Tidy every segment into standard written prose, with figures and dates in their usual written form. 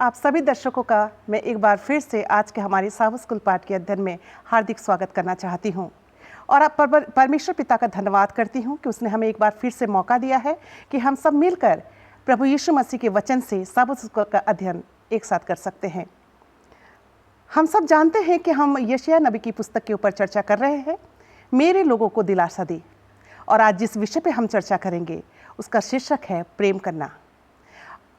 आप सभी दर्शकों का मैं एक बार फिर से आज के हमारे साबत स्कूल पाठ के अध्ययन में हार्दिक स्वागत करना चाहती हूँ और आप परमेश्वर पिता का धन्यवाद करती हूँ कि उसने हमें एक बार फिर से मौका दिया है कि हम सब मिलकर प्रभु यीशु मसीह के वचन से साबत स्कूल का अध्ययन एक साथ कर सकते हैं। हम सब जानते हैं कि हम यशायाह नबी की पुस्तक के ऊपर चर्चा कर रहे हैं, मेरे लोगों को दिलासा दे। और आज जिस विषय पे हम चर्चा करेंगे उसका शीर्षक है प्रेम करना।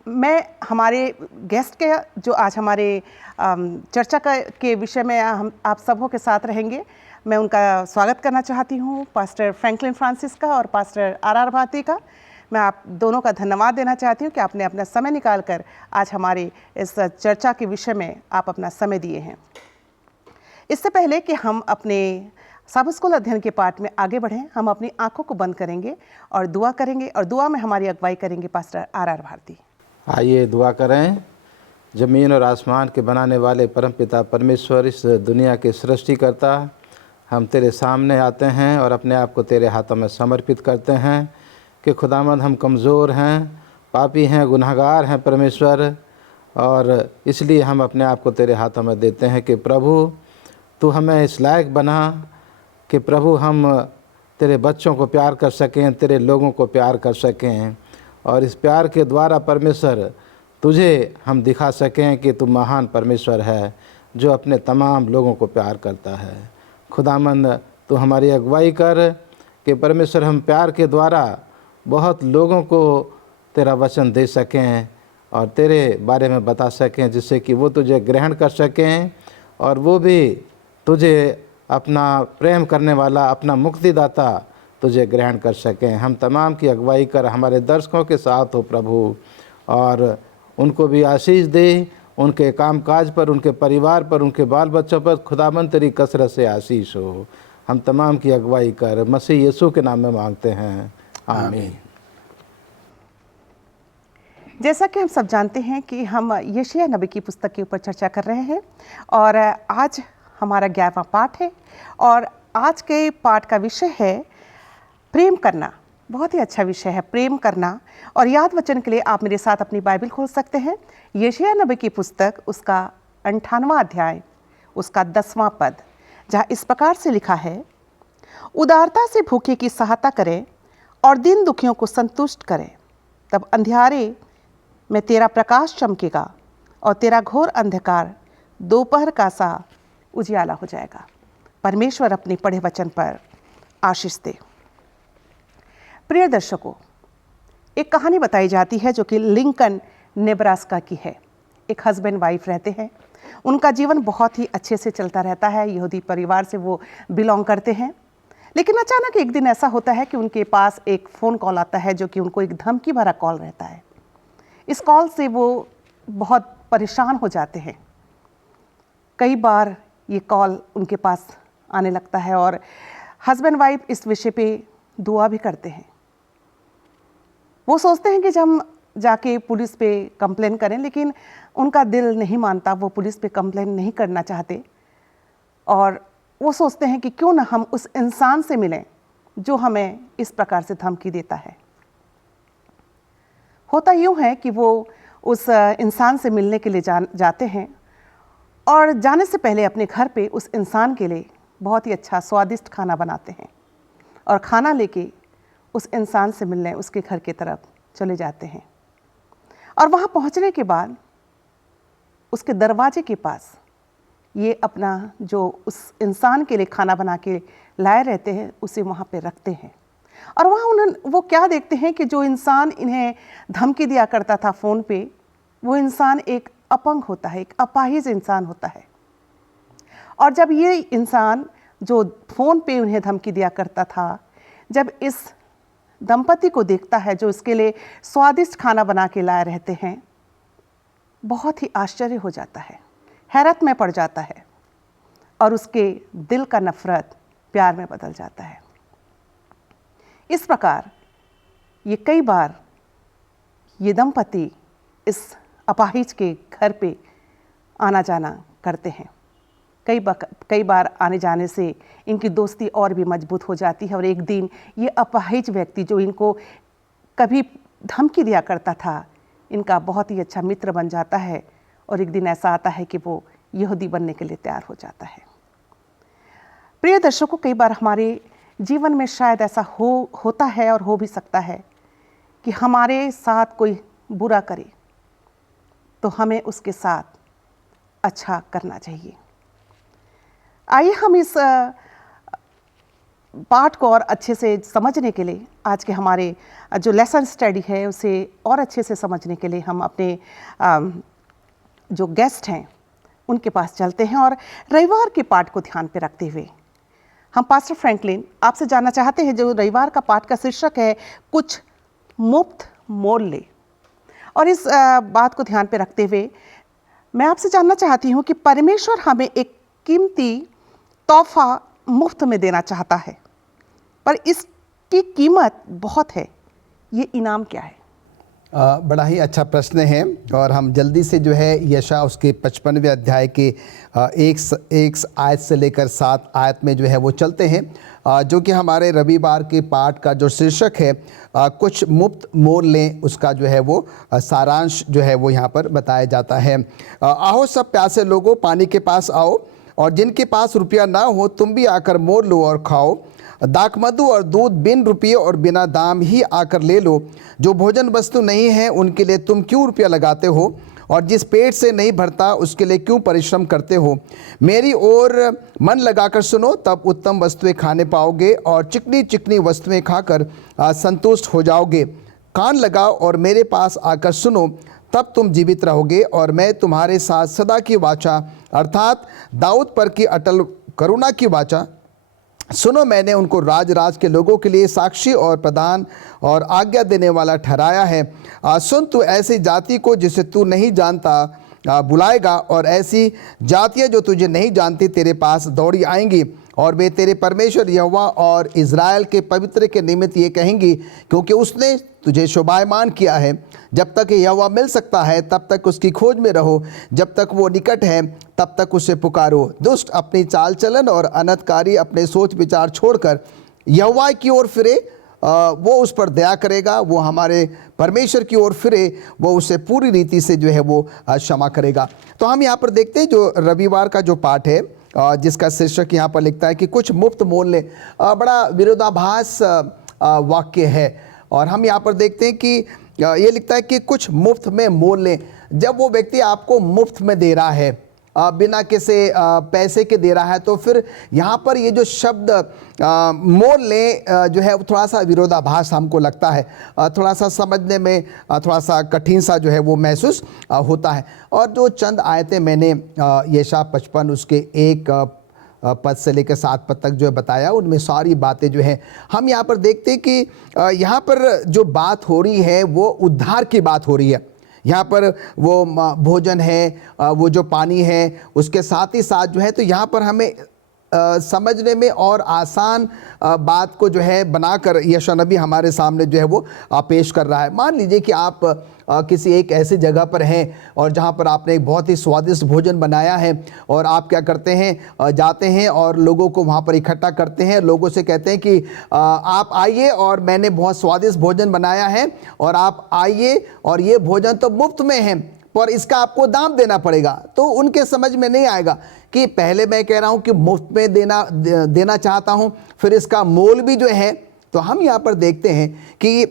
मैं हमारे गेस्ट के जो आज हमारे चर्चा के विषय में हम आप सबों के साथ रहेंगे, मैं उनका स्वागत करना चाहती हूँ, पास्टर फ्रैंकलिन फ्रांसिस का और पास्टर आर भारती का। मैं आप दोनों का धन्यवाद देना चाहती हूँ कि आपने अपना समय निकालकर आज हमारे इस चर्चा के विषय में आप अपना समय दिए हैं। इससे पहले कि हम अपने साबत स्कूल अध्ययन के पाठ में आगे बढ़ें, हम अपनी आंखों को बंद करेंगे और दुआ करेंगे और दुआ में हमारी अगुवाई करेंगे पास्टर आर भारती। आइए दुआ करें। ज़मीन और आसमान के बनाने वाले परमपिता परमेश्वर, इस दुनिया के सृष्टिकर्ता, हम तेरे सामने आते हैं और अपने आप को तेरे हाथों में समर्पित करते हैं कि खुदावंद हम कमज़ोर हैं, पापी हैं, गुनहगार हैं परमेश्वर, और इसलिए हम अपने आप को तेरे हाथों में देते हैं कि प्रभु तू हमें इस लायक बना कि प्रभु हम तेरे बच्चों को प्यार कर सकें, तेरे लोगों को प्यार कर सकें, और इस प्यार के द्वारा परमेश्वर तुझे हम दिखा सकें कि तू महान परमेश्वर है जो अपने तमाम लोगों को प्यार करता है। खुदामंद तू हमारी अगुवाई कर कि परमेश्वर हम प्यार के द्वारा बहुत लोगों को तेरा वचन दे सकें और तेरे बारे में बता सकें, जिससे कि वो तुझे ग्रहण कर सकें और वो भी तुझे अपना प्रेम करने वाला, अपना मुक्तिदाता तुझे ग्रहण कर सकें। हम तमाम की अगुवाई कर हमारे दर्शकों के साथ हो प्रभु, और उनको भी आशीष दे, उनके कामकाज पर, उनके परिवार पर, उनके बाल बच्चों पर खुदाबंद तेरी कसरत से आशीष हो। हम तमाम की अगुवाई कर मसीह यीशु के नाम में मांगते हैं, आमीन। जैसा कि हम सब जानते हैं कि हम यशायाह नबी की पुस्तक के ऊपर चर्चा कर रहे हैं और आज हमारा 11वां पाठ है और आज के पाठ का विषय है प्रेम करना। बहुत ही अच्छा विषय है प्रेम करना। और याद वचन के लिए आप मेरे साथ अपनी बाइबल खोल सकते हैं। यशायाह नबी की पुस्तक उसका 58वां अध्याय उसका 10वां पद, जहाँ इस प्रकार से लिखा है, उदारता से भूखे की सहायता करें और दीन दुखियों को संतुष्ट करें, तब अंधियारे में तेरा प्रकाश चमकेगा और तेरा घोर अंधकार दोपहर का सा उजियाला हो जाएगा। परमेश्वर अपने पढ़े वचन पर आशीष दे। प्रिय दर्शकों, एक कहानी बताई जाती है जो कि लिंकन नेब्रास्का की है। एक हस्बैंड वाइफ रहते हैं, उनका जीवन बहुत ही अच्छे से चलता रहता है। यहूदी परिवार से वो बिलोंग करते हैं, लेकिन अचानक एक दिन ऐसा होता है कि उनके पास एक फ़ोन कॉल आता है जो कि उनको एक धमकी भरा कॉल रहता है। इस कॉल से वो बहुत परेशान हो जाते हैं। कई बार ये कॉल उनके पास आने लगता है और हस्बैंड वाइफ इस विषय पे दुआ भी करते हैं। वो सोचते हैं कि जब हम जाके पुलिस पे कंप्लेन करें, लेकिन उनका दिल नहीं मानता, वो पुलिस पे कंप्लेन नहीं करना चाहते और वो सोचते हैं कि क्यों ना हम उस इंसान से मिलें जो हमें इस प्रकार से धमकी देता है। होता यूँ है कि वो उस इंसान से मिलने के लिए जाते हैं और जाने से पहले अपने घर पे उस इंसान के लिए बहुत ही अच्छा स्वादिष्ट खाना बनाते हैं और खाना लेके उस इंसान से मिलने उसके घर की तरफ चले जाते हैं। और वहाँ पहुँचने के बाद उसके दरवाजे के पास ये अपना जो उस इंसान के लिए खाना बना के लाए रहते हैं उसे वहाँ पे रखते हैं। और वहाँ वो क्या देखते हैं कि जो इंसान इन्हें धमकी दिया करता था फ़ोन पे, वो इंसान एक अपंग होता है, एक अपाहिज इंसान होता है। और जब ये इंसान जो फ़ोन पे उन्हें धमकी दिया करता था, जब इस दंपति को देखता है जो इसके लिए स्वादिष्ट खाना बना के लाए रहते हैं, बहुत ही आश्चर्य हो जाता है, हैरत में पड़ जाता है और उसके दिल का नफरत प्यार में बदल जाता है। इस प्रकार ये कई बार ये दंपति इस अपाहिज के घर पे आना जाना करते हैं। कई बार आने जाने से इनकी दोस्ती और भी मजबूत हो जाती है और एक दिन ये अपाहिज व्यक्ति जो इनको कभी धमकी दिया करता था, इनका बहुत ही अच्छा मित्र बन जाता है और एक दिन ऐसा आता है कि वो यहूदी बनने के लिए तैयार हो जाता है। प्रिय दर्शकों, कई बार हमारे जीवन में शायद ऐसा होता है और हो भी सकता है कि हमारे साथ कोई बुरा करे तो हमें उसके साथ अच्छा करना चाहिए। आइए हम इस पाठ को और अच्छे से समझने के लिए, आज के हमारे जो लेसन स्टडी है उसे और अच्छे से समझने के लिए हम अपने जो गेस्ट हैं उनके पास चलते हैं और रविवार के पाठ को ध्यान पे रखते हुए हम पास्टर फ्रैंकलिन आपसे जानना चाहते हैं, जो रविवार का पाठ का शीर्षक है कुछ मुफ्त मोल ले, और इस बात को ध्यान पे रखते हुए मैं आपसे जानना चाहती हूँ कि परमेश्वर हमें एक कीमती तोहफा मुफ्त में देना चाहता है, पर इसकी कीमत बहुत है। ये इनाम क्या है? बड़ा ही अच्छा प्रश्न है और हम जल्दी से जो है यशा उसके 55वें अध्याय के एक आयत से लेकर 7 आयत में जो है वो चलते हैं, जो कि हमारे रविवार के पाठ का जो शीर्षक है कुछ मुफ्त मोल लें, उसका जो है वो सारांश जो है वो यहाँ पर बताया जाता है। आओ सब प्यासे लोगों, पानी के पास आओ, और जिनके पास रुपया ना हो तुम भी आकर मोल लो और खाओ। दाखमधु और दूध बिन रुपये और बिना दाम ही आकर ले लो। जो भोजन वस्तु नहीं है उनके लिए तुम क्यों रुपया लगाते हो, और जिस पेट से नहीं भरता उसके लिए क्यों परिश्रम करते हो। मेरी ओर मन लगाकर सुनो, तब उत्तम वस्तुएं खाने पाओगे और चिकनी चिकनी वस्तुएं खाकर संतुष्ट हो जाओगे। कान लगाओ और मेरे पास आकर सुनो, तब तुम जीवित रहोगे, और मैं तुम्हारे साथ सदा की वाचा अर्थात दाऊद पर की अटल करुणा की वाचा सुनो। मैंने उनको राज के लोगों के लिए साक्षी और प्रधान और आज्ञा देने वाला ठहराया है। सुन, तू ऐसी जाति को जिसे तू नहीं जानता बुलाएगा, और ऐसी जातियाँ जो तुझे नहीं जानती तेरे पास दौड़ी आएंगी, और वे तेरे परमेश्वर यहोवा और इज़राइल के पवित्र के निमित्त ये कहेंगी, क्योंकि उसने तुझे शोभायमान किया है। जब तक यहोवा मिल सकता है तब तक उसकी खोज में रहो, जब तक वो निकट है तब तक उसे पुकारो। दुष्ट अपनी चाल चलन और अनर्थकारी अपने सोच विचार छोड़कर यहोवा की ओर फिरे, वो उस पर दया करेगा। वो हमारे परमेश्वर की ओर फिरे, वो उसे पूरी रीति से जो है वो क्षमा करेगा। तो हम यहाँ पर देखते हैं जो रविवार का जो पाठ है जिसका शीर्षक यहाँ पर लिखता है कि कुछ मुफ्त मोल ले, बड़ा विरोधाभास वाक्य है। और हम यहाँ पर देखते हैं कि ये लिखता है कि कुछ मुफ्त में मोल लें। जब वो व्यक्ति आपको मुफ्त में दे रहा है, बिना किसी पैसे के दे रहा है, तो फिर यहाँ पर ये जो शब्द मोल लें जो है थोड़ा सा विरोधाभास हमको लगता है, थोड़ा सा समझने में थोड़ा सा कठिन सा जो है वो महसूस होता है। और जो चंद आयतें मैंने यशा 55 उसके 1 पद से लेकर 7 पद तक जो है बताया, उनमें सारी बातें जो हैं हम यहाँ पर देखते हैं कि यहाँ पर जो बात हो रही है वो उद्धार की बात हो रही है। यहाँ पर वो भोजन है, वो जो पानी है, उसके साथ ही साथ जो है, तो यहाँ पर हमें समझने में और आसान बात को जो है बनाकर यशा नबी हमारे सामने जो है वो पेश कर रहा है। मान लीजिए कि आप किसी एक ऐसी जगह पर हैं और जहाँ पर आपने एक बहुत ही स्वादिष्ट भोजन बनाया है, और आप क्या करते हैं, जाते हैं और लोगों को वहाँ पर इकट्ठा करते हैं, लोगों से कहते हैं कि आप आइए और मैंने बहुत स्वादिष्ट भोजन बनाया है और आप आइए, और ये भोजन तो मुफ्त में है पर इसका आपको दाम देना पड़ेगा। तो उनके समझ में नहीं आएगा कि पहले मैं कह रहा हूँ कि मुफ्त में देना चाहता हूँ, फिर इसका मोल भी जो है। तो हम यहाँ पर देखते हैं कि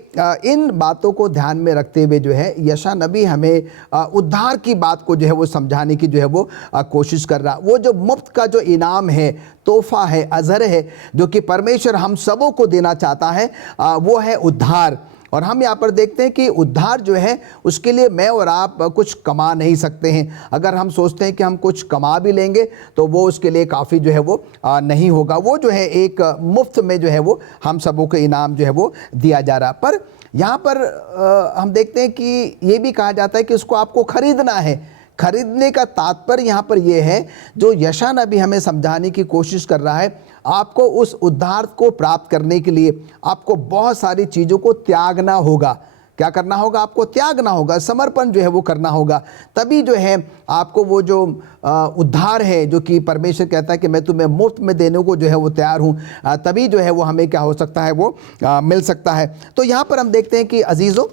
इन बातों को ध्यान में रखते हुए जो है यशा नबी हमें उद्धार की बात को जो है वो समझाने की जो है वो कोशिश कर रहा। वो जो मुफ्त का जो इनाम है, तोहफा है, अजर है, जो कि परमेश्वर हम सबों को देना चाहता है, वो है उद्धार। और हम यहाँ पर देखते हैं कि उद्धार जो है उसके लिए मैं और आप कुछ कमा नहीं सकते हैं। अगर हम सोचते हैं कि हम कुछ कमा भी लेंगे तो वो उसके लिए काफ़ी जो है वो नहीं होगा। वो जो है एक मुफ्त में जो है वो हम सबों को इनाम जो है वो दिया जा रहा। पर यहाँ पर हम देखते हैं कि ये भी कहा जाता है कि उसको आपको खरीदना है। खरीदने का तात्पर्य यहाँ पर यह है, जो यशा नबी हमें समझाने की कोशिश कर रहा है, आपको उस उद्धार को प्राप्त करने के लिए आपको बहुत सारी चीज़ों को त्यागना होगा। क्या करना होगा? आपको त्यागना होगा, समर्पण जो है वो करना होगा। तभी जो है आपको वो जो उद्धार है, जो कि परमेश्वर कहता है कि मैं तुम्हें मुफ्त में देने को जो है वो तैयार हूँ, तभी जो है वो हमें क्या हो सकता है, वो मिल सकता है। तो यहाँ पर हम देखते हैं कि अजीज़ों,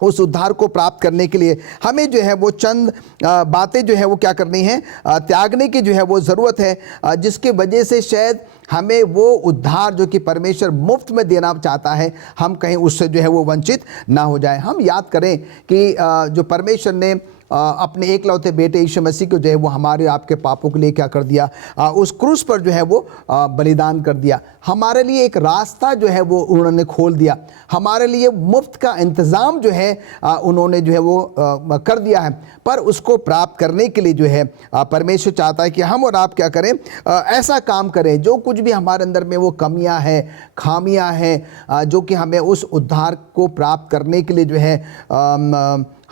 उस उद्धार को प्राप्त करने के लिए हमें जो है वो चंद बातें जो है वो क्या करनी है, त्यागने की जो है वो ज़रूरत है, जिसकी वजह से शायद हमें वो उद्धार जो कि परमेश्वर मुफ्त में देना चाहता है, हम कहीं उससे जो है वो वंचित ना हो जाए। हम याद करें कि जो परमेश्वर ने अपने एकलौते बेटे यीशु मसीह को जो है वो हमारे आपके पापों के लिए क्या कर दिया, उस क्रूस पर जो है वो बलिदान कर दिया। हमारे लिए एक रास्ता जो है वो उन्होंने खोल दिया, हमारे लिए मुफ्त का इंतज़ाम जो है उन्होंने जो है वो कर दिया है। पर उसको प्राप्त करने के लिए जो है परमेश्वर चाहता है कि हम और आप क्या करें, ऐसा काम करें जो कुछ भी हमारे अंदर में वो कमियां हैं, खामियां हैं, जो कि हमें उस उद्धार को प्राप्त करने के लिए जो है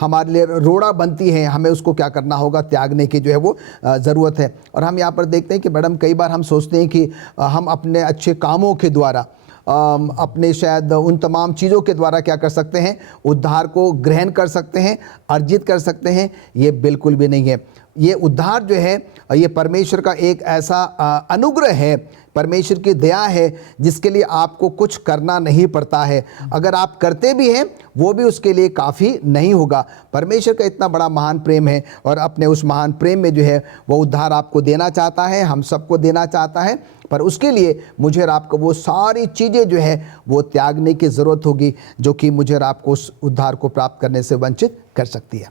हमारे लिए रोड़ा बनती है, हमें उसको क्या करना होगा, त्यागने की जो है वो ज़रूरत है। और हम यहाँ पर देखते हैं कि मैडम कई बार हम सोचते हैं कि हम अपने अच्छे कामों के द्वारा, अपने शायद उन तमाम चीज़ों के द्वारा क्या कर सकते हैं, उद्धार को ग्रहण कर सकते हैं, अर्जित कर सकते हैं। ये बिल्कुल भी नहीं है। ये उद्धार जो है ये परमेश्वर का एक ऐसा अनुग्रह है, परमेश्वर की दया है, जिसके लिए आपको कुछ करना नहीं पड़ता है। अगर आप करते भी हैं वो भी उसके लिए काफ़ी नहीं होगा। परमेश्वर का इतना बड़ा महान प्रेम है और अपने उस महान प्रेम में जो है वो उद्धार आपको देना चाहता है, हम सबको देना चाहता है। पर उसके लिए मुझे और आपको वो सारी चीज़ें जो है वो त्यागने की ज़रूरत होगी, जो कि मुझे और आपको उस उद्धार को प्राप्त करने से वंचित कर सकती है।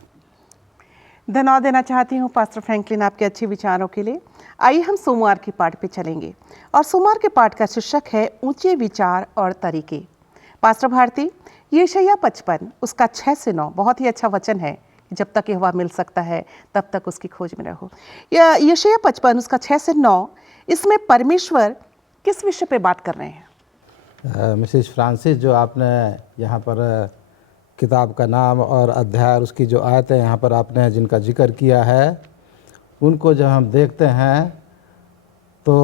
धन्यवाद देना चाहती हूँ पास्टर फ्रैंकलिन आपके अच्छे विचारों के लिए। आइए हम सोमवार के पाठ पे चलेंगे और सोमवार के पाठ का शीर्षक है ऊंचे विचार और तरीके। पास्टर भारती, यशायाह 55 उसका 6 से 9 बहुत ही अच्छा वचन है। जब तक यहोवा मिल सकता है तब तक उसकी खोज में रहो। यशायाह 55 उसका 6 से 9, इसमें परमेश्वर किस विषय पे बात कर रहे हैं? मिसेस फ्रांसिस, जो आपने यहाँ पर किताब का नाम और अध्याय, उसकी जो आयतें यहाँ पर आपने जिनका जिक्र किया है, उनको जब हम देखते हैं तो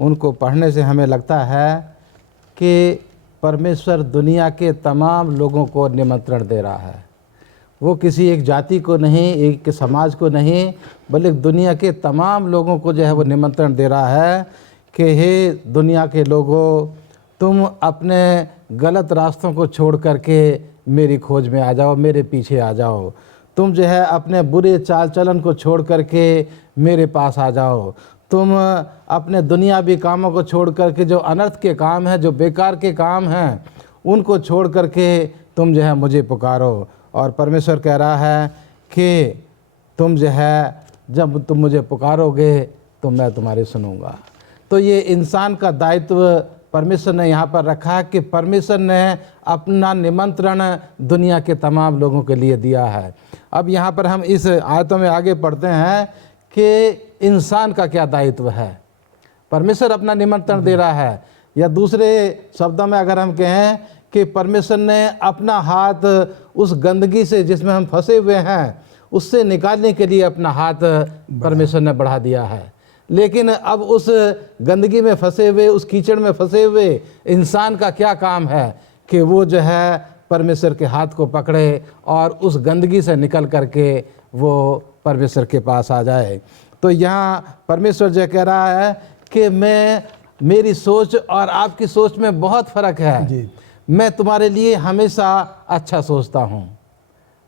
उनको पढ़ने से हमें लगता है कि परमेश्वर दुनिया के तमाम लोगों को निमंत्रण दे रहा है। वो किसी एक जाति को नहीं, एक समाज को नहीं, बल्कि दुनिया के तमाम लोगों को जो है वो निमंत्रण दे रहा है कि हे दुनिया के लोगों, तुम अपने गलत रास्तों को छोड़ करके मेरी खोज में आ जाओ, मेरे पीछे आ जाओ। तुम जो है अपने बुरे चाल चलन को छोड़ करके मेरे पास आ जाओ। तुम अपने दुनियावी कामों को छोड़ करके, जो अनर्थ के काम हैं, जो बेकार के काम हैं, उनको छोड़ करके तुम जो है मुझे पुकारो। और परमेश्वर कह रहा है कि तुम जो है जब तुम मुझे पुकारोगे तो मैं तुम्हारी सुनूंगा। तो ये इंसान का दायित्व परमेश्वर ने यहाँ पर रखा है कि परमेश्वर ने अपना निमंत्रण दुनिया के तमाम लोगों के लिए दिया है। अब यहाँ पर हम इस आयतों में आगे पढ़ते हैं कि इंसान का क्या दायित्व है। परमेश्वर अपना निमंत्रण दे रहा है, या दूसरे शब्दों में अगर हम कहें कि परमेश्वर ने अपना हाथ उस गंदगी से जिसमें हम फंसे हुए हैं उससे निकालने के लिए अपना हाथ परमेश्वर ने बढ़ा दिया है। लेकिन अब उस गंदगी में फंसे हुए, उस कीचड़ में फंसे हुए इंसान का क्या काम है कि वो जो है परमेश्वर के हाथ को पकड़े और उस गंदगी से निकल करके वो परमेश्वर के पास आ जाए। तो यहाँ परमेश्वर जो कह रहा है कि मेरी सोच और आपकी सोच में बहुत फ़र्क है। मैं तुम्हारे लिए हमेशा अच्छा सोचता हूँ,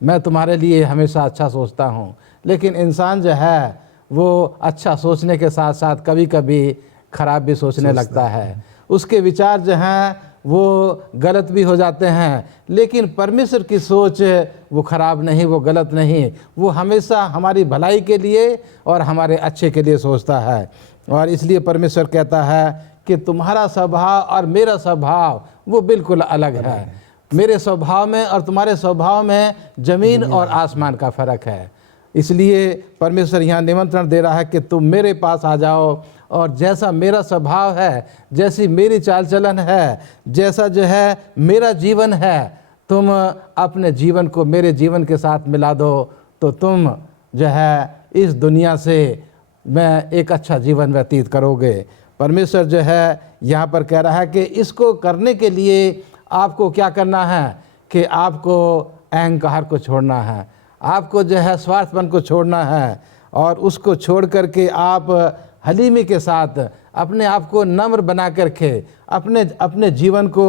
मैं तुम्हारे लिए हमेशा अच्छा सोचता हूँ। लेकिन इंसान जो है वो अच्छा सोचने के साथ साथ कभी कभी खराब भी सोचने लगता है। उसके विचार जो हैं वो गलत भी हो जाते हैं। लेकिन परमेश्वर की सोच वो खराब नहीं, वो गलत नहीं, वो हमेशा हमारी भलाई के लिए और हमारे अच्छे के लिए सोचता है। और इसलिए परमेश्वर कहता है कि तुम्हारा स्वभाव और मेरा स्वभाव वो बिल्कुल अलग है। मेरे स्वभाव में और तुम्हारे स्वभाव में ज़मीन और आसमान का फ़र्क है। इसलिए परमेश्वर यहाँ निमंत्रण दे रहा है कि तुम मेरे पास आ जाओ और जैसा मेरा स्वभाव है, जैसी मेरी चाल चलन है, जैसा जो है मेरा जीवन है, तुम अपने जीवन को मेरे जीवन के साथ मिला दो तो तुम जो है इस दुनिया से मैं एक अच्छा जीवन व्यतीत करोगे। परमेश्वर जो है यहाँ पर कह रहा है कि इसको करने के लिए आपको क्या करना है कि आपको अहंकार को छोड़ना है, आपको जो है स्वार्थपन को छोड़ना है और उसको छोड़ करके आप हलीमी के साथ अपने आप को नम्र बना करके अपने जीवन को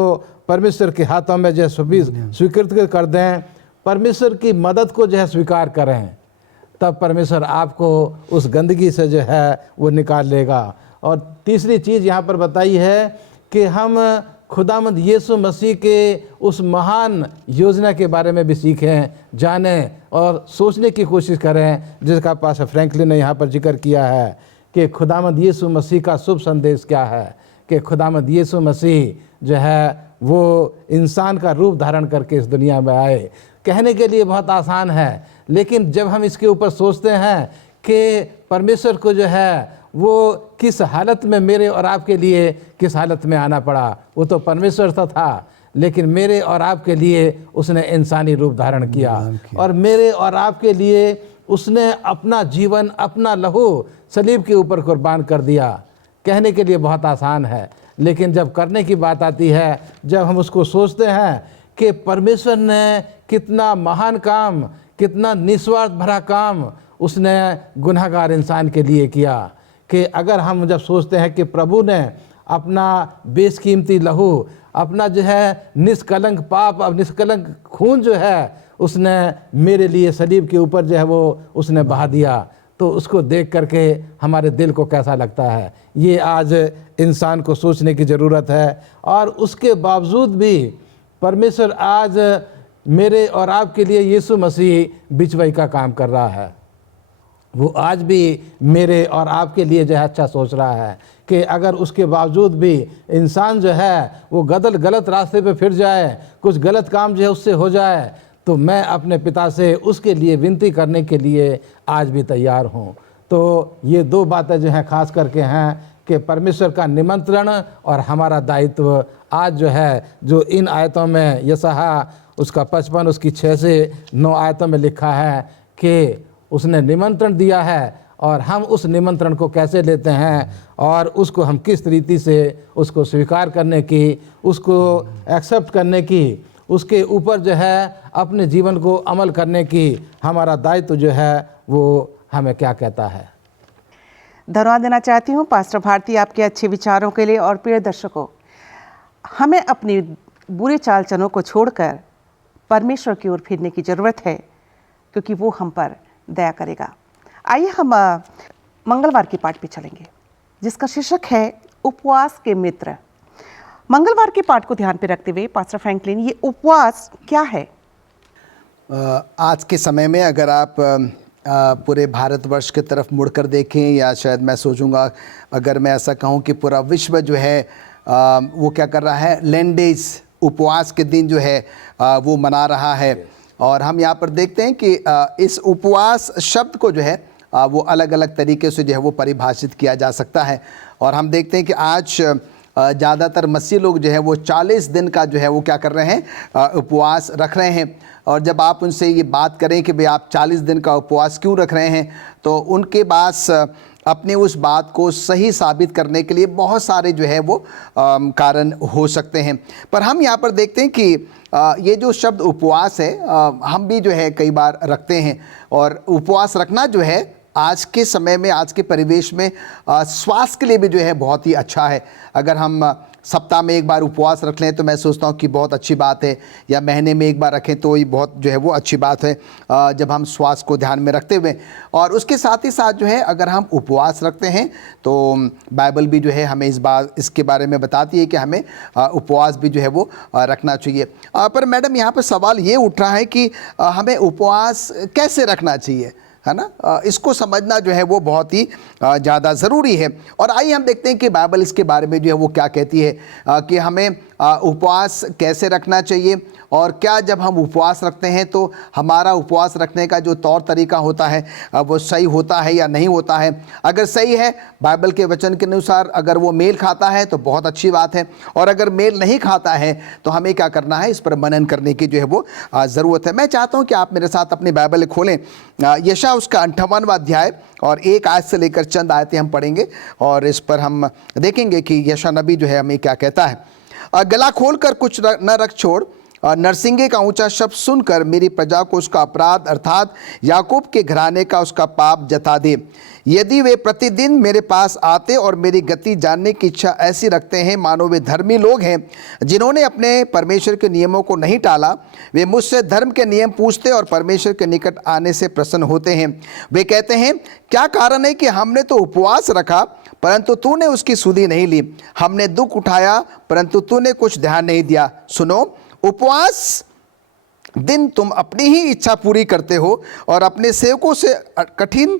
परमेश्वर के हाथों में जो स्वीकृत कर दें। परमेश्वर की मदद को जो है स्वीकार करें, तब परमेश्वर आपको उस गंदगी से जो है वो निकाल लेगा। और तीसरी चीज़ यहाँ पर बताई है कि हम खुदावंद यीशु मसीह के उस महान योजना के बारे में भी सीखें, जानें और सोचने की कोशिश करें, जिसका पास फ्रैंकलिन ने यहाँ पर जिक्र किया है कि खुदावंद यीशु मसीह का शुभ संदेश क्या है, कि खुदावंद यीशु मसीह जो है वो इंसान का रूप धारण करके इस दुनिया में आए। कहने के लिए बहुत आसान है, लेकिन जब हम इसके ऊपर सोचते हैं कि परमेश्वर को जो है वो किस हालत में मेरे और आपके लिए किस हालत में आना पड़ा, वो तो परमेश्वर था, लेकिन मेरे और आपके लिए उसने इंसानी रूप धारण किया और मेरे और आपके लिए उसने अपना जीवन, अपना लहू सलीब के ऊपर कुर्बान कर दिया। कहने के लिए बहुत आसान है, लेकिन जब करने की बात आती है, जब हम उसको सोचते हैं कि परमेश्वर ने कितना महान काम, कितना निस्वार्थ भरा काम उसने गुनहगार इंसान के लिए किया, कि अगर हम जब सोचते हैं कि प्रभु ने अपना बेशकीमती लहू, अपना जो है निष्कलंक पाप और निष्कलंक खून जो है उसने मेरे लिए सलीब के ऊपर जो है वो उसने बहा दिया, तो उसको देख करके हमारे दिल को कैसा लगता है, ये आज इंसान को सोचने की ज़रूरत है। और उसके बावजूद भी परमेश्वर आज मेरे और आपके लिए यीशु मसीह बिचवई का काम कर रहा है। वो आज भी मेरे और आपके लिए जो है अच्छा सोच रहा है कि अगर उसके बावजूद भी इंसान जो है वो गलत रास्ते पे फिर जाए, कुछ गलत काम जो है उससे हो जाए, तो मैं अपने पिता से उसके लिए विनती करने के लिए आज भी तैयार हूँ। तो ये दो बातें जो हैं खास करके हैं कि परमेश्वर का निमंत्रण और हमारा दायित्व आज जो है, जो इन आयतों में यशायाह उसका 55 उसकी 6 से 9 आयतों में लिखा है कि उसने निमंत्रण दिया है और हम उस निमंत्रण को कैसे लेते हैं और उसको हम किस रीति से उसको स्वीकार करने की, उसको एक्सेप्ट करने की, उसके ऊपर जो है अपने जीवन को अमल करने की हमारा दायित्व जो है वो हमें क्या कहता है। धन्यवाद देना चाहती हूँ पास्टर भारती आपके अच्छे विचारों के लिए। और प्रिय दर्शकों, हमें अपनी बुरे चाल चलनों को छोड़कर परमेश्वर की ओर फिरने की ज़रूरत है, क्योंकि वो हम पर दया करेगा। आइए हम मंगलवार की पाठ पे चलेंगे, जिसका शीर्षक है उपवास के मित्र। मंगलवार के पाठ को ध्यान पे रखते हुए पास्टर फ्रैंकलिन, ये उपवास क्या है? आज के समय में अगर आप पूरे भारतवर्ष की तरफ मुड़कर देखें, या शायद मैं सोचूंगा अगर मैं ऐसा कहूं कि पूरा विश्व जो है वो क्या कर रहा है, लेंडेज उपवास के दिन जो है वो मना रहा है। और हम यहाँ पर देखते हैं कि इस उपवास शब्द को जो है वो अलग अलग तरीके से जो है वो परिभाषित किया जा सकता है। और हम देखते हैं कि आज ज़्यादातर मसीह लोग जो है वो 40 दिन का जो है वो क्या कर रहे हैं, उपवास रख रहे हैं। और जब आप उनसे ये बात करें कि भाई आप 40 दिन का उपवास क्यों रख रहे हैं, तो उनके पास अपनी उस बात को सही साबित करने के लिए बहुत सारे जो है वो कारण हो सकते हैं। पर हम यहाँ पर देखते हैं कि ये जो शब्द उपवास है हम भी जो है कई बार रखते हैं। और उपवास रखना जो है आज के समय में, आज के परिवेश में स्वास्थ्य के लिए भी जो है बहुत ही अच्छा है। अगर हम सप्ताह में एक बार उपवास रख लें तो मैं सोचता हूँ कि बहुत अच्छी बात है, या महीने में एक बार रखें तो ये बहुत जो है वो अच्छी बात है, जब हम स्वास्थ्य को ध्यान में रखते हुए। और उसके साथ ही साथ जो है अगर हम उपवास रखते हैं तो बाइबल भी जो है हमें इसके बारे में बताती है कि हमें उपवास भी जो है वो रखना चाहिए। पर मैडम यहाँ पर सवाल ये उठ रहा है कि हमें उपवास कैसे रखना चाहिए, है ना, इसको समझना जो है वो बहुत ही ज़्यादा ज़रूरी है। और आइए हम देखते हैं कि बाइबल इसके बारे में जो है वो क्या कहती है कि हमें उपवास कैसे रखना चाहिए, और क्या जब हम उपवास रखते हैं तो हमारा उपवास रखने का जो तौर तरीका होता है वो सही होता है या नहीं होता है। अगर सही है बाइबल के वचन के अनुसार, अगर वो मेल खाता है तो बहुत अच्छी बात है, और अगर मेल नहीं खाता है तो हमें क्या करना है, इस पर मनन करने की जो है वो ज़रूरत है। मैं चाहता हूँ कि आप मेरे साथ अपनी बाइबल खोलें, यशायाह उसका 58वां अध्याय और 1 आयत से लेकर चंद आयतें हम पढ़ेंगे और इस पर हम देखेंगे कि यशायाह नबी जो है हमें क्या कहता है। गला खोल कर कुछ न रख छोड़, नरसिंगे का ऊंचा शब्द सुनकर मेरी प्रजा को उसका अपराध अर्थात याकूब के घराने का उसका पाप जता दे। यदि वे प्रतिदिन मेरे पास आते और मेरी गति जानने की इच्छा ऐसी रखते हैं मानो वे धर्मी लोग हैं जिन्होंने अपने परमेश्वर के नियमों को नहीं टाला, वे मुझसे धर्म के नियम पूछते और परमेश्वर के निकट आने से प्रसन्न होते हैं। वे कहते हैं, क्या कारण है कि हमने तो उपवास रखा परंतु तूने उसकी सुधि नहीं ली, हमने दुख उठाया परंतु तूने कुछ ध्यान नहीं दिया। सुनो, उपवास दिन तुम अपनी ही इच्छा पूरी करते हो और अपने सेवकों से कठिन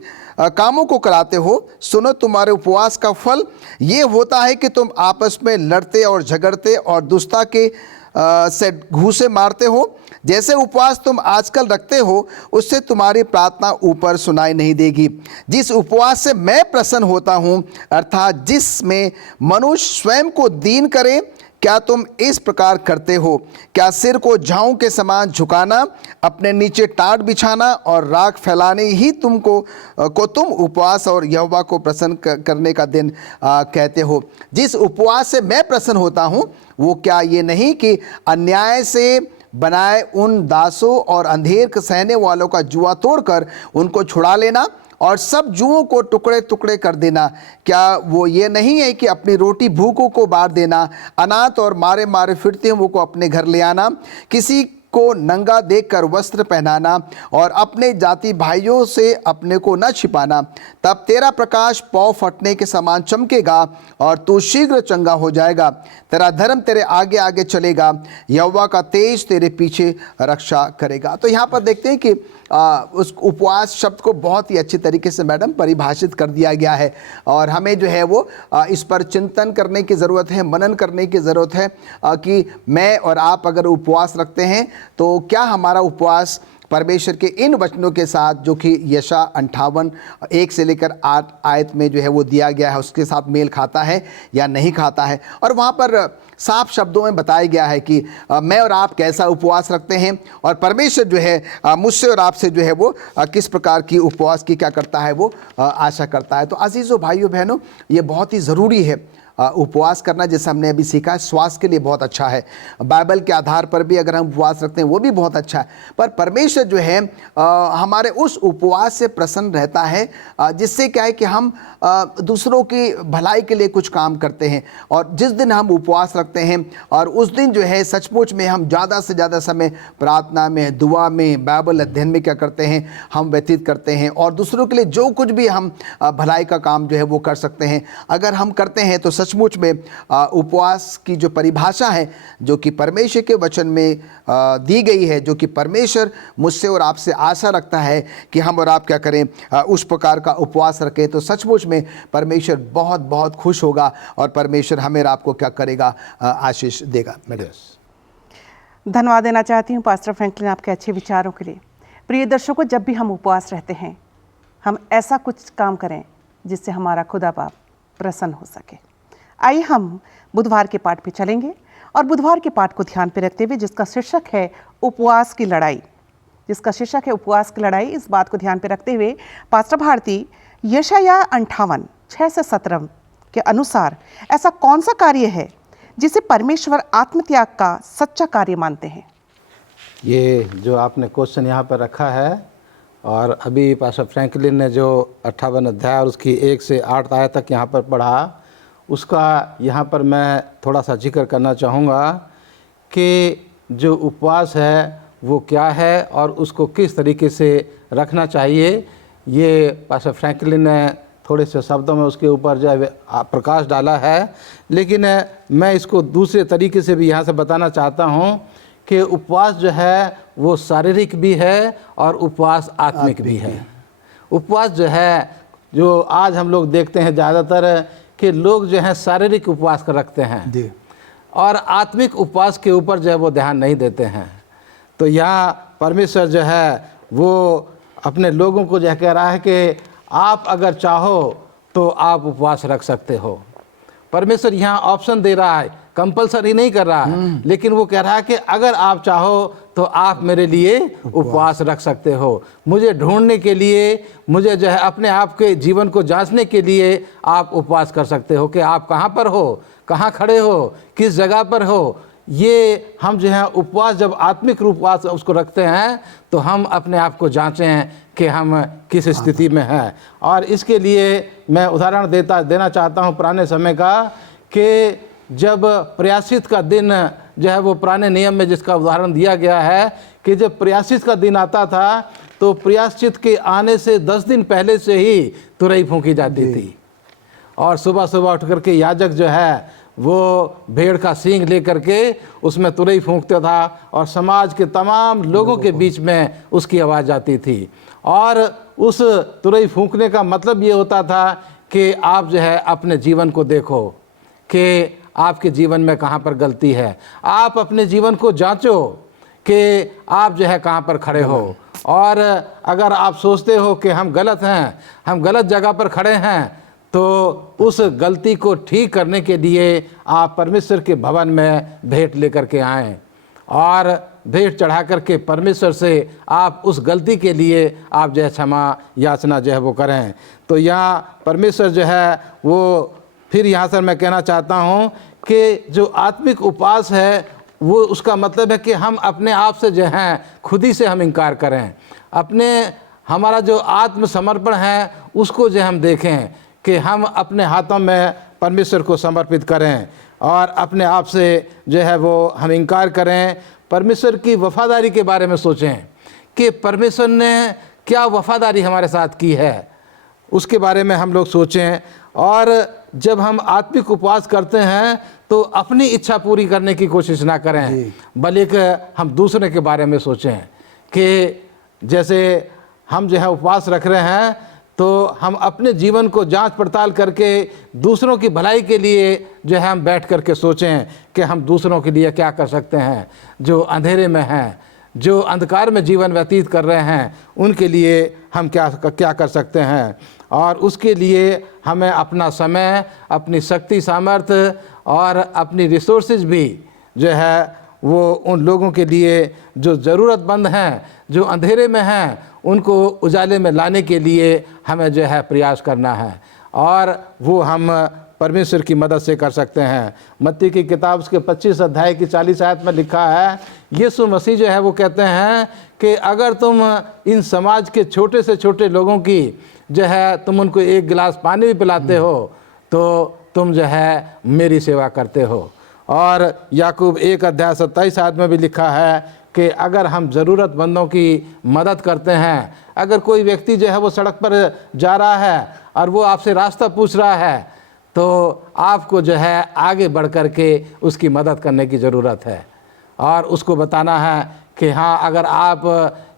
कामों को कराते हो। सुनो, तुम्हारे उपवास का फल ये होता है कि तुम आपस में लड़ते और झगड़ते और दुष्टता के से घूंसे मारते हो। जैसे उपवास तुम आजकल रखते हो उससे तुम्हारी प्रार्थना ऊपर सुनाई नहीं देगी। जिस उपवास से मैं प्रसन्न होता हूँ अर्थात जिसमें मनुष्य स्वयं को दीन करे, क्या तुम इस प्रकार करते हो? क्या सिर को झाऊ के समान झुकाना, अपने नीचे टाट बिछाना और राख फैलाने ही तुम उपवास और यहोवा को प्रसन्न करने का दिन कहते हो? जिस उपवास से मैं प्रसन्न होता हूँ वो क्या ये नहीं कि अन्याय से बनाए उन दासों और अंधेर सहने वालों का जुआ तोड़कर उनको छुड़ा लेना और सब जुओं को टुकड़े टुकड़े कर देना? क्या वो ये नहीं है कि अपनी रोटी भूखों को बांट देना, अनाथ और मारे मारे फिरते हुए को अपने घर ले आना, किसी को नंगा देखकर वस्त्र पहनाना और अपने जाति भाइयों से अपने को न छिपाना? तब तेरा प्रकाश पौ फटने के समान चमकेगा और तू शीघ्र चंगा हो जाएगा। तेरा धर्म तेरे आगे आगे चलेगा, यहोवा का तेज तेरे पीछे रक्षा करेगा। तो यहाँ पर देखते हैं कि उस उपवास शब्द को बहुत ही अच्छी तरीके से मैडम परिभाषित कर दिया गया है और हमें जो है वो इस पर चिंतन करने की ज़रूरत है, मनन करने की ज़रूरत है कि मैं और आप अगर उपवास रखते हैं तो क्या हमारा उपवास परमेश्वर के इन वचनों के साथ जो कि यशा 58 1 से लेकर 8 आयत में जो है वो दिया गया है उसके साथ मेल खाता है या नहीं खाता है। और वहाँ पर साफ शब्दों में बताया गया है कि मैं और आप कैसा उपवास रखते हैं और परमेश्वर जो है मुझसे और आपसे जो है वो किस प्रकार की उपवास की क्या करता है वो आशा करता है। तो अजीज़ों भाइयों बहनों, ये बहुत ही ज़रूरी है उपवास करना। जैसे हमने अभी सीखा, स्वास्थ्य के लिए बहुत अच्छा है, बाइबल के आधार पर भी अगर हम उपवास रखते हैं वो भी बहुत अच्छा है। पर परमेश्वर जो है हमारे उस उपवास से प्रसन्न रहता है जिससे क्या है कि हम दूसरों की भलाई के लिए कुछ काम करते हैं। और जिस दिन हम उपवास रखते हैं और उस दिन जो है सचमुच में हम ज़्यादा से ज़्यादा समय प्रार्थना में, दुआ में, बाइबल अध्ययन में क्या करते हैं, हम व्यतीत करते हैं और दूसरों के लिए जो कुछ भी हम भलाई का काम जो है वो कर सकते हैं। अगर हम करते हैं तो सचमुच में उपवास की जो परिभाषा है जो कि परमेश्वर के वचन में दी गई है, जो कि परमेश्वर मुझसे और आपसे आशा रखता है कि हम और आप क्या करें, उस प्रकार का उपवास रखें, तो सचमुच में परमेश्वर बहुत बहुत खुश होगा और परमेश्वर हमें और आपको क्या करेगा, आशीष देगा। धन्यवाद देना चाहती हूँ पास्टर फ्रैंकलिन आपके अच्छे विचारों के लिए। प्रिय दर्शकों, जब भी हम उपवास रहते हैं हम ऐसा कुछ काम करें जिससे हमारा खुदा बाप प्रसन्न हो सके। आइए हम बुधवार के पाठ पे चलेंगे और बुधवार के पाठ को ध्यान पे रखते हुए जिसका शीर्षक है उपवास की लड़ाई, इस बात को ध्यान पे रखते हुए पास्टर भारती यशायाह 58 6 से 17 के अनुसार ऐसा कौन सा कार्य है जिसे परमेश्वर आत्मत्याग का सच्चा कार्य मानते हैं? ये जो आपने क्वेश्चन यहाँ पर रखा है और अभी पास्टर फ्रैंकलिन ने जो 58 अध्याय और उसकी 1 से 8 आयत तक यहाँ पर पढ़ा, उसका यहाँ पर मैं थोड़ा सा जिक्र करना चाहूँगा कि जो उपवास है वो क्या है और उसको किस तरीके से रखना चाहिए। ये पास्टर फ्रैंकलिन ने थोड़े से शब्दों में उसके ऊपर जो है प्रकाश डाला है, लेकिन मैं इसको दूसरे तरीके से भी यहाँ से बताना चाहता हूँ कि उपवास जो है वो शारीरिक भी है और उपवास आत्मिक भी है। उपवास जो है, जो आज हम लोग देखते हैं ज़्यादातर कि लोग जो हैं शारीरिक उपवास कर रखते हैं और आत्मिक उपवास के ऊपर जो है वो ध्यान नहीं देते हैं। तो यहाँ परमेश्वर जो है वो अपने लोगों को जो कह रहा है कि आप अगर चाहो तो आप उपवास रख सकते हो। परमेश्वर यहाँ ऑप्शन दे रहा है, कंपलसरी नहीं कर रहा है, लेकिन वो कह रहा है कि अगर आप चाहो तो आप मेरे लिए उपवास रख सकते हो। मुझे ढूंढने के लिए, मुझे जो है अपने आप के जीवन को जांचने के लिए आप उपवास कर सकते हो कि आप कहाँ पर हो, कहाँ खड़े हो, किस जगह पर हो। ये हम जो है उपवास, जब आत्मिक उपवास उसको रखते हैं तो हम अपने आप को जांचें कि हम किस स्थिति में हैं। और इसके लिए मैं उदाहरण देना चाहता हूँ पुराने समय का, कि जब प्रयाश्चित का दिन जो है वो पुराने नियम में जिसका उदाहरण दिया गया है कि जब प्रयाश्चित का दिन आता था तो प्रयाश्चित के आने से 10 दिन पहले से ही तुरई फूंकी जाती थी, और सुबह सुबह उठ करके याजक जो है वो भेड़ का सींग लेकर के उसमें तुरई फूंकता था और समाज के तमाम लोगों के बीच में उसकी आवाज़ जाती थी। और उस तुरई फूंकने का मतलब ये होता था कि आप जो है अपने जीवन को देखो कि आपके जीवन में कहाँ पर गलती है, आप अपने जीवन को जांचो कि आप जो है कहाँ पर खड़े हो। और अगर आप सोचते हो कि हम गलत हैं, हम गलत जगह पर खड़े हैं, तो उस गलती को ठीक करने के लिए आप परमेश्वर के भवन में भेंट लेकर के आएँ और भेंट चढ़ा करके परमेश्वर से आप उस गलती के लिए आप जो है क्षमा याचना जो है वो करें। तो यहाँ परमेश्वर जो है वो फिर यहाँ से मैं कहना चाहता हूँ कि जो आत्मिक उपवास है वो उसका मतलब है कि हम अपने आप से जो हैं खुद ही से हम इनकार करें, हमारा जो आत्मसमर्पण है उसको जो हम देखें कि हम अपने हाथों में परमेश्वर को समर्पित करें और अपने आप से जो है वो हम इनकार करें। परमेश्वर की वफ़ादारी के बारे में सोचें कि परमेश्वर ने क्या वफ़ादारी हमारे साथ की है, उसके बारे में हम लोग सोचें। और जब हम आत्मिक उपवास करते हैं तो अपनी इच्छा पूरी करने की कोशिश ना करें, बल्कि हम दूसरे के बारे में सोचें कि जैसे हम जो है उपवास रख रहे हैं तो हम अपने जीवन को जांच पड़ताल करके दूसरों की भलाई के लिए जो है हम बैठ कर के सोचें कि हम दूसरों के लिए क्या कर सकते हैं, जो अंधेरे में हैं, जो अंधकार में जीवन व्यतीत कर रहे हैं, उनके लिए हम क्या कर सकते हैं। और उसके लिए हमें अपना समय, अपनी शक्ति सामर्थ्य और अपनी रिसोर्सेज भी जो है वो उन लोगों के लिए जो ज़रूरतमंद हैं, जो अंधेरे में हैं, उनको उजाले में लाने के लिए हमें जो है प्रयास करना है, और वो हम परमेश्वर की मदद से कर सकते हैं। मत्ती की किताब उसके 25 अध्याय की 40 आयत में लिखा है, यीशु मसीह जो है वो कहते हैं कि अगर तुम इन समाज के छोटे से छोटे लोगों की जो है तुम उनको एक गिलास पानी भी पिलाते हो तो तुम जो है मेरी सेवा करते हो। और याकूब 1 अध्याय 27 आयत में भी लिखा है कि अगर हम ज़रूरतमंदों की मदद करते हैं, अगर कोई व्यक्ति जो है वो सड़क पर जा रहा है और वो आपसे रास्ता पूछ रहा है, तो आपको जो है आगे बढ़ कर के उसकी मदद करने की ज़रूरत है और उसको बताना है कि हाँ, अगर आप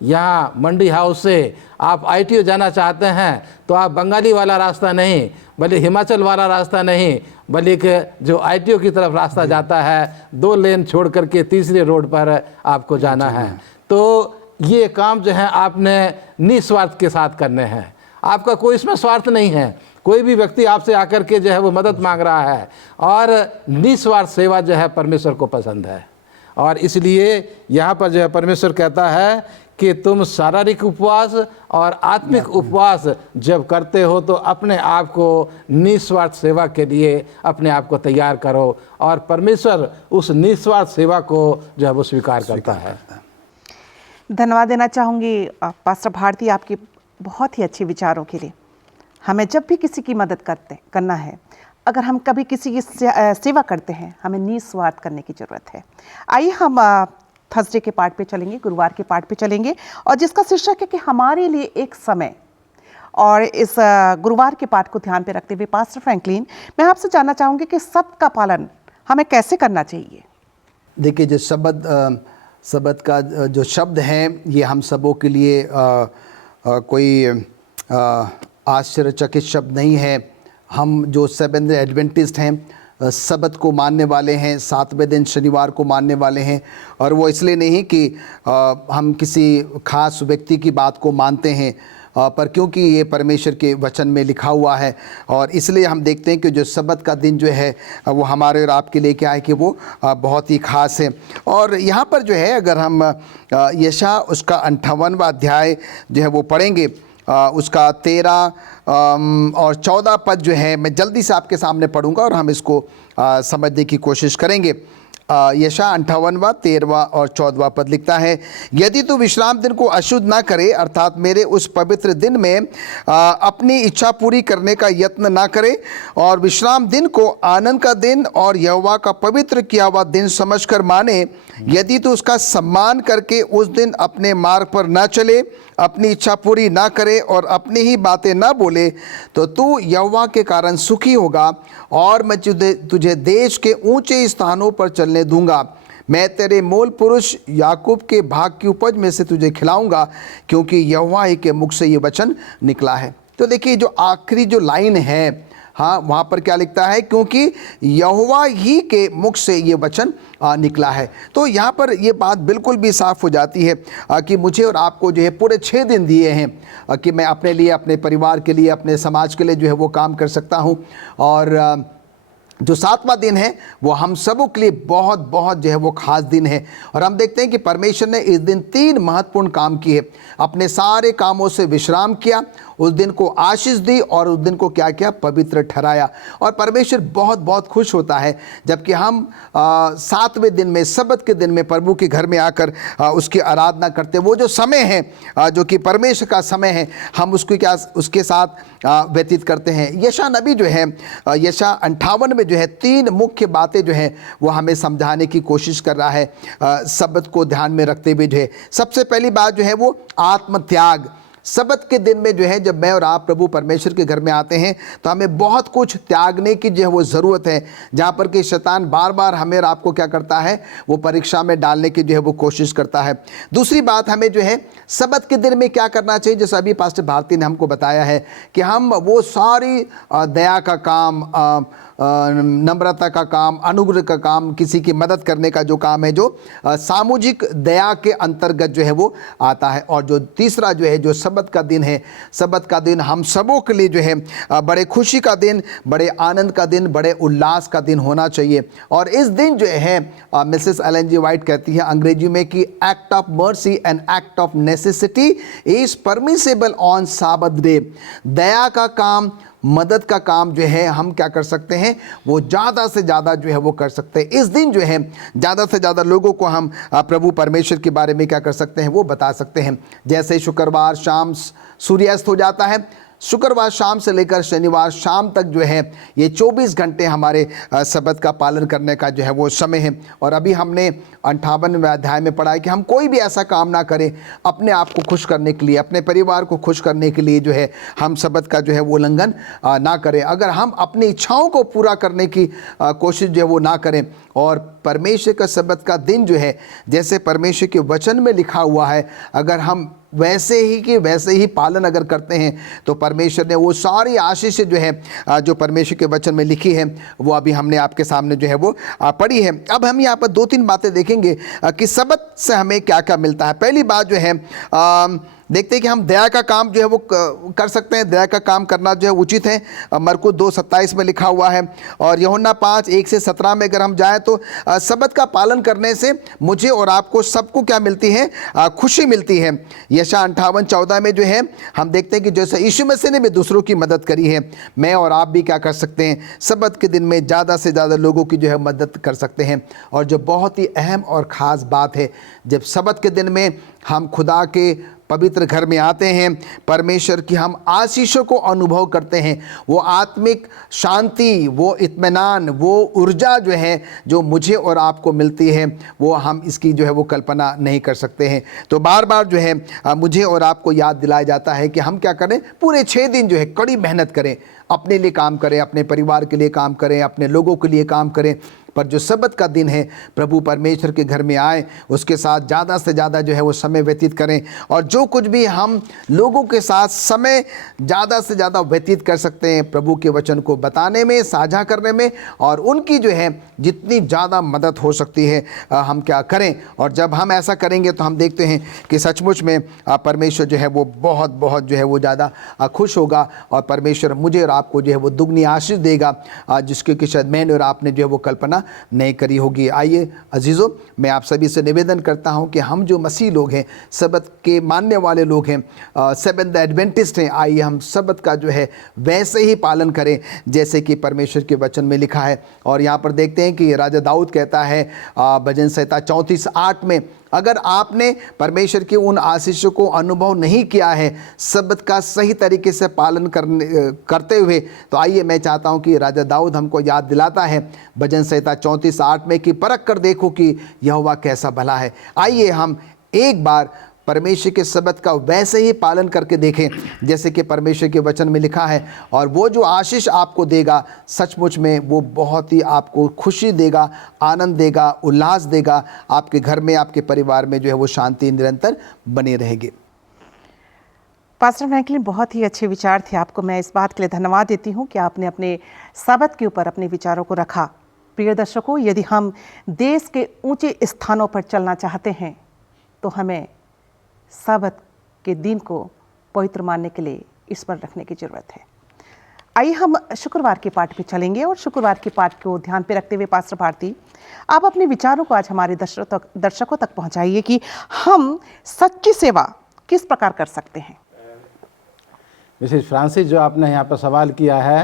यहाँ मंडी हाउस से आप ITO जाना चाहते हैं तो आप बंगाली वाला रास्ता नहीं, बल्कि हिमाचल वाला रास्ता नहीं, बल्कि जो ITO की तरफ रास्ता जाता है 2 लेन छोड़ करके तीसरे रोड पर आपको जाना है। तो ये काम जो है आपने निस्वार्थ के साथ करने हैं, आपका कोई इसमें स्वार्थ नहीं है। कोई भी व्यक्ति आपसे आकर के जो है वो मदद मांग रहा है, और निस्वार्थ सेवा जो है परमेश्वर को पसंद है। और इसलिए यहाँ पर जो है परमेश्वर कहता है कि तुम शारीरिक उपवास और आत्मिक उपवास जब करते हो तो अपने आप को निस्वार्थ सेवा के लिए अपने आप को तैयार करो, और परमेश्वर उस निस्वार्थ सेवा को जो है वो स्वीकार करता है। धन्यवाद देना चाहूँगी पास्टर भारती आपके बहुत ही अच्छे विचारों के लिए। हमें जब भी किसी की मदद करना है, अगर हम कभी किसी की सेवा करते हैं, हमें निस्वार्थ करने की ज़रूरत है। आइए हम थर्सडे के पार्ट पे चलेंगे, गुरुवार के पार्ट पे चलेंगे, और जिसका शीर्षक है कि हमारे लिए एक समय। और इस गुरुवार के पार्ट को ध्यान पे रखते हुए पास्टर फ्रैंकलिन, मैं आपसे जानना चाहूँगी कि सब्त का पालन हमें कैसे करना चाहिए। देखिए, जो शब्द का जो शब्द है ये हम सबों के लिए कोई आश्चर्यचकित शब्द नहीं है। हम जो सेवेंथ डे एडवेंटिस्ट हैं, सबत को मानने वाले हैं, 7वें दिन शनिवार को मानने वाले हैं, और वो इसलिए नहीं कि हम किसी खास व्यक्ति की बात को मानते हैं, पर क्योंकि ये परमेश्वर के वचन में लिखा हुआ है, और इसलिए हम देखते हैं कि जो सबत का दिन जो है वो हमारे और आपके लिए क्या है कि वो बहुत ही ख़ास है। और यहाँ पर जो है अगर हम यशायाह उसका 58वां अध्याय जो है वो पढ़ेंगे, उसका 13 और 14 पद जो है मैं जल्दी से आपके सामने पढ़ूंगा और हम इसको समझने की कोशिश करेंगे। यशा 58वां 13वां और 14वां पद लिखता है, यदि तू विश्राम दिन को अशुद्ध ना करे, अर्थात मेरे उस पवित्र दिन में अपनी इच्छा पूरी करने का यत्न ना करे और विश्राम दिन को आनंद का दिन और यहोवा का पवित्र किया हुआ दिन समझकर माने, यदि तू उसका सम्मान करके उस दिन अपने मार्ग पर ना चले, अपनी इच्छा पूरी ना करे और अपनी ही बातें ना बोले, तो तू यहोवा के कारण सुखी होगा और मैं तुझे देश के ऊंचे स्थानों पर चलने दूंगा। मैं तेरे मूल पुरुष याकूब के भाग की उपज में से तुझे खिलाऊंगा, क्योंकि यहोवा ही के मुख से ये वचन निकला है। तो देखिए जो आखिरी जो लाइन है, हाँ, वहाँ पर क्या लिखता है, क्योंकि यहोवा ही के मुख से ये वचन निकला है। तो यहाँ पर ये बात बिल्कुल भी साफ हो जाती है कि मुझे और आपको जो है पूरे 6 दिन दिए हैं कि मैं अपने लिए, अपने परिवार के लिए, अपने समाज के लिए जो है वो काम कर सकता हूँ। और जो 7वां दिन है वो हम सबों के लिए बहुत बहुत जो है वो खास दिन है। और हम देखते हैं कि परमेश्वर ने इस दिन 3 महत्वपूर्ण काम किए। अपने सारे कामों से विश्राम किया, उस दिन को आशीष दी और उस दिन को क्या किया, पवित्र ठहराया। और परमेश्वर बहुत बहुत खुश होता है जबकि हम 7वें दिन में, सब्त के दिन में प्रभु के घर में आकर उसकी आराधना करते। वो जो समय है जो कि परमेश्वर का समय है, हम उसके साथ व्यतीत करते हैं। यशा नबी जो है, यशा 58 में जो है 3 मुख्य बातें जो है वो हमें समझाने की कोशिश कर रहा है सब्त को ध्यान में रखते हुए जो है। सबसे पहली बात जो है वो आत्मत्याग। सब्त के दिन में जो है जब मैं और आप प्रभु परमेश्वर के घर में आते हैं तो हमें बहुत कुछ त्यागने की जो है वो ज़रूरत है, जहाँ पर कि शैतान बार बार हमें और आपको क्या करता है, वो परीक्षा में डालने की जो है वो कोशिश करता है। दूसरी बात, हमें जो है सब्त के दिन में क्या करना चाहिए, जैसा अभी पास्टर भारती ने हमको बताया है कि हम वो सारी दया का काम, नम्रता का काम, अनुग्रह का काम, किसी की मदद करने का जो काम है, जो सामूहिक दया के अंतर्गत जो है वो आता है। और जो तीसरा जो है, जो सब्त का दिन है, सब्त का दिन हम सबों के लिए जो है बड़े खुशी का दिन, बड़े आनंद का दिन, बड़े उल्लास का दिन होना चाहिए। और इस दिन जो है मिसेस एलन जी वाइट कहती है अंग्रेजी में कि act of mercy and act of necessity is permissible on साबत डे। दया का काम, मदद का काम जो है हम क्या कर सकते हैं, वो ज़्यादा से ज़्यादा जो है वो कर सकते हैं। इस दिन जो है ज़्यादा से ज़्यादा लोगों को हम प्रभु परमेश्वर के बारे में क्या कर सकते हैं, वो बता सकते हैं। जैसे शुक्रवार शाम सूर्यास्त हो जाता है, शुक्रवार शाम से लेकर शनिवार शाम तक जो है ये 24 घंटे हमारे सब्त का पालन करने का जो है वो समय है। और अभी हमने 58वें अध्याय में पढ़ा है कि हम कोई भी ऐसा काम ना करें अपने आप को खुश करने के लिए, अपने परिवार को खुश करने के लिए जो है हम सब्त का जो है वो उल्लंघन ना करें। अगर हम अपनी इच्छाओं को पूरा करने की कोशिश जो है वो ना करें, और परमेश्वर का सब्त का दिन जो है जैसे परमेश्वर के वचन में लिखा हुआ है, अगर हम वैसे ही पालन अगर करते हैं तो परमेश्वर ने वो सारी आशीष जो है जो परमेश्वर के वचन में लिखी है वो अभी हमने आपके सामने जो है वो पढ़ी है। अब हम यहाँ पर 2-3 बातें देखेंगे कि सब्त से हमें क्या क्या मिलता है। पहली बात जो है देखते हैं कि हम दया का काम जो है वो कर सकते हैं। दया का काम करना जो है उचित है, मरकुस 2:27 में लिखा हुआ है। और यूहन्ना 5:1-17 में अगर हम जाएं तो सब्त का पालन करने से मुझे और आपको सबको क्या मिलती है, खुशी मिलती है। यशा 58:14 में जो है हम देखते हैं कि जैसे यीशु मसीह ने भी दूसरों की मदद करी है, मैं और आप भी क्या कर सकते हैं, सब्त के दिन में ज़्यादा से ज़्यादा लोगों की जो है मदद कर सकते हैं। और जो बहुत ही अहम और ख़ास बात है, जब सब्त के दिन में हम खुदा के पवित्र घर में आते हैं, परमेश्वर की हम आशीषों को अनुभव करते हैं, वो आत्मिक शांति, वो इत्मीनान, वो ऊर्जा जो है जो मुझे और आपको मिलती है, वो हम इसकी जो है वो कल्पना नहीं कर सकते हैं। तो बार बार जो है मुझे और आपको याद दिलाया जाता है कि हम क्या करें, पूरे 6 दिन जो है कड़ी मेहनत करें, अपने लिए काम करें, अपने परिवार के लिए काम करें, अपने लोगों के लिए काम करें। पर जो सब्त का दिन है, प्रभु परमेश्वर के घर में आए, उसके साथ ज़्यादा से ज़्यादा जो है वो समय व्यतीत करें। और जो कुछ भी हम लोगों के साथ समय ज़्यादा से ज़्यादा व्यतीत कर सकते हैं प्रभु के वचन को बताने में, साझा करने में, और उनकी जो है जितनी ज़्यादा मदद हो सकती है हम क्या करें। और जब हम ऐसा करेंगे तो हम देखते हैं कि सचमुच में परमेश्वर जो है वो बहुत बहुत जो है वो ज़्यादा खुश होगा, और परमेश्वर मुझे और आपको जो है वो दुगनी आशीष देगा, जिसके कि शायद मैंने और आपने जो है वो कल्पना नहीं करी होगी। आइए अजीज़ों, मैं आप सभी से निवेदन करता हूं कि हम जो मसीह लोग हैं, सबत के मानने वाले लोग हैं, सेवेंथ एडवेंटिस्ट हैं, आइए हम सबत का जो है वैसे ही पालन करें जैसे कि परमेश्वर के वचन में लिखा है। और यहाँ पर देखते हैं कि राजा दाऊद कहता है भजन संहिता 34:8 में, अगर आपने परमेश्वर की उन आशीषों को अनुभव नहीं किया है शब्द का सही तरीके से पालन करते हुए, तो आइए मैं चाहता हूं कि राजा दाऊद हमको याद दिलाता है भजन संहिता 34:8 में कि परख कर देखो कि यहोवा कैसा भला है। आइए हम एक बार परमेश्वर के शब्द का वैसे ही पालन करके देखें जैसे कि परमेश्वर के वचन में लिखा है, और वो जो आशीष आपको देगा सचमुच में वो बहुत ही आपको खुशी देगा, आनंद देगा, उल्लास देगा। आपके घर में, आपके परिवार में जो है वो शांति निरंतर बनी रहेगी। पास्टर फ्रैंकलिन, बहुत ही अच्छे विचार थे। आपको मैं इस बात के लिए धन्यवाद देती हूँ कि आपने अपने शब्द के ऊपर अपने विचारों को रखा। प्रिय दर्शकों, यदि हम देश के ऊंचे स्थानों पर चलना चाहते हैं तो हमें शब्द के दिन को पवित्र मानने के लिए ईश्वर रखने की जरूरत है। आइए हम शुक्रवार के पाठ पे चलेंगे और शुक्रवार के पाठ को ध्यान पे रखते हुए पास्टर भारती, आप अपने विचारों को आज हमारे दर्शकों तक पहुंचाइए कि हम सच्ची सेवा किस प्रकार कर सकते हैं। मिसेस फ्रांसिस, जो आपने यहाँ पर सवाल किया है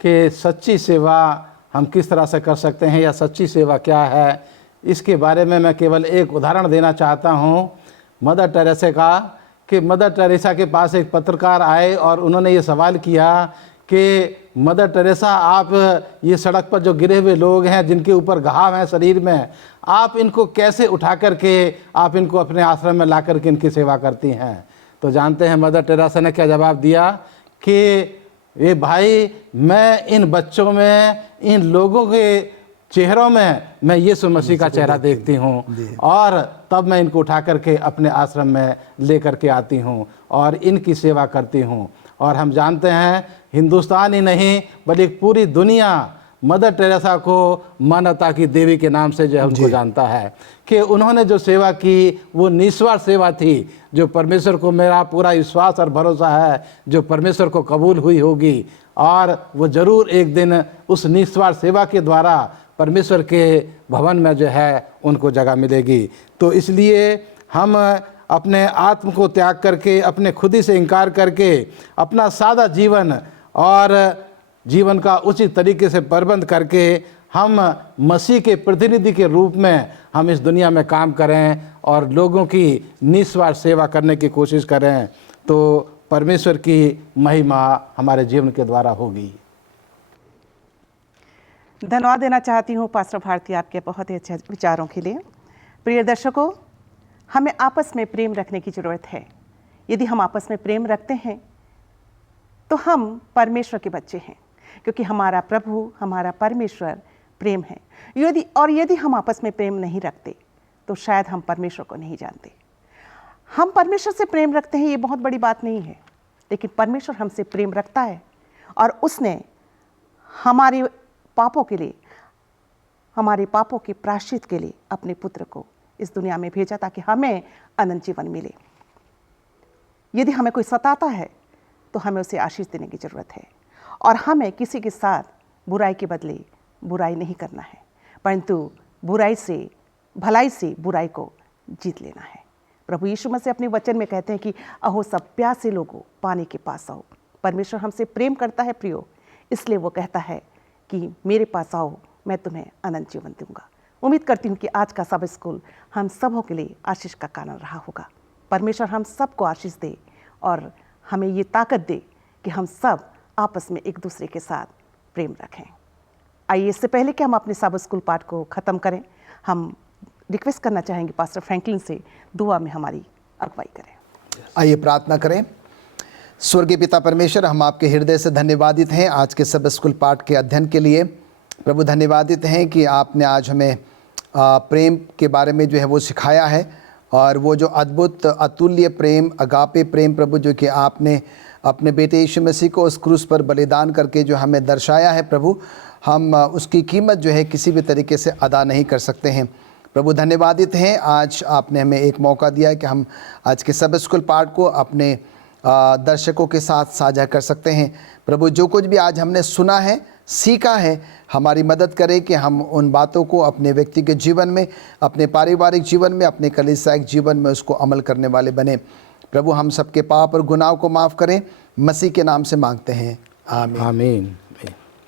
कि सच्ची सेवा हम किस तरह से कर सकते हैं या सच्ची सेवा क्या है, इसके बारे में मैं केवल एक उदाहरण देना चाहता हूँ मदर टेरेसा का। कि मदर टेरेसा के पास एक पत्रकार आए और उन्होंने ये सवाल किया कि मदर टेरेसा, आप ये सड़क पर जो गिरे हुए लोग हैं जिनके ऊपर घाव हैं शरीर में, आप इनको कैसे उठा करके आप इनको अपने आश्रम में ला करके इनकी सेवा करती हैं। तो जानते हैं मदर टेरेसा ने क्या जवाब दिया कि ये भाई, मैं इन बच्चों में, इन लोगों के चेहरों में मैं यीशु मसीह का चेहरा देखती हूँ और तब मैं इनको उठा करके अपने आश्रम में ले करके आती हूँ और इनकी सेवा करती हूँ। और हम जानते हैं हिंदुस्तान ही नहीं बल्कि पूरी दुनिया मदर टेरेसा को मानवता की देवी के नाम से जो है उनको जानता है कि उन्होंने जो सेवा की वो निस्वार्थ सेवा थी, जो परमेश्वर को मेरा पूरा विश्वास और भरोसा है जो परमेश्वर को कबूल हुई होगी और वो ज़रूर एक दिन उस निस्वार्थ सेवा के द्वारा परमेश्वर के भवन में जो है उनको जगह मिलेगी। तो इसलिए हम अपने आत्म को त्याग करके, अपने खुद ही से इनकार करके, अपना सादा जीवन और जीवन का उचित तरीके से प्रबंध करके हम मसीह के प्रतिनिधि के रूप में हम इस दुनिया में काम करें और लोगों की निस्वार्थ सेवा करने की कोशिश करें, तो परमेश्वर की महिमा हमारे जीवन के द्वारा होगी। धन्यवाद देना चाहती हूँ पास्टर भारती आपके बहुत ही अच्छे विचारों के लिए। प्रिय दर्शकों, हमें आपस में प्रेम रखने की ज़रूरत है। यदि हम आपस में प्रेम रखते हैं तो हम परमेश्वर के बच्चे हैं, क्योंकि हमारा प्रभु, हमारा परमेश्वर प्रेम है। यदि हम आपस में प्रेम नहीं रखते तो शायद हम परमेश्वर को नहीं जानते। हम परमेश्वर से प्रेम रखते हैं, ये बहुत बड़ी बात नहीं है, लेकिन परमेश्वर हमसे प्रेम रखता है और उसने हमारे पापों के लिए, हमारे पापों के प्रायश्चित के लिए अपने पुत्र को इस दुनिया में भेजा ताकि हमें अनंत जीवन मिले। यदि हमें कोई सताता है तो हमें उसे आशीष देने की ज़रूरत है और हमें किसी के साथ बुराई के बदले बुराई नहीं करना है, परंतु भलाई से बुराई को जीत लेना है। प्रभु यीशु मसीह अपने वचन में कहते हैं कि अहो सब प्यासे लोगों, पानी के पास आओ। परमेश्वर हमसे प्रेम करता है प्रियो, इसलिए वो कहता है कि मेरे पास आओ, मैं तुम्हें अनंत जीवन दूंगा। उम्मीद करती हूँ कि आज का सब स्कूल हम सबों के लिए आशीष का कारण रहा होगा। परमेश्वर हम सबको आशीष दे और हमें ये ताकत दे कि हम सब आपस में एक दूसरे के साथ प्रेम रखें। आइए, इससे पहले कि हम अपने सब स्कूल पाठ को ख़त्म करें, हम रिक्वेस्ट करना चाहेंगे पास्टर फ्रैंकलिन से दुआ में हमारी अगुवाई करें। आइए प्रार्थना करें। स्वर्गीय पिता परमेश्वर, हम आपके हृदय से धन्यवादित हैं आज के सब स्कूल पाठ के अध्ययन के लिए। प्रभु धन्यवादित हैं कि आपने आज हमें प्रेम के बारे में जो है वो सिखाया है और वो जो अद्भुत अतुल्य प्रेम, अगापे प्रेम प्रभु जो कि आपने अपने बेटे यीशु मसीह को उस क्रूस पर बलिदान करके जो हमें दर्शाया है प्रभु, हम उसकी कीमत जो है किसी भी तरीके से अदा नहीं कर सकते हैं। प्रभु धन्यवादित हैं, आज आपने हमें एक मौका दिया है कि हम आज के सब स्कूल पाठ को अपने दर्शकों के साथ साझा कर सकते हैं। प्रभु जो कुछ भी आज हमने सुना है सीखा है, हमारी मदद करे कि हम उन बातों को अपने व्यक्तिगत जीवन में, अपने पारिवारिक जीवन में, अपने कलीसियाई जीवन में उसको अमल करने वाले बने। प्रभु हम सबके पाप और गुनाह को माफ़ करें, मसीह के नाम से मांगते हैं, आमीन। आमीन।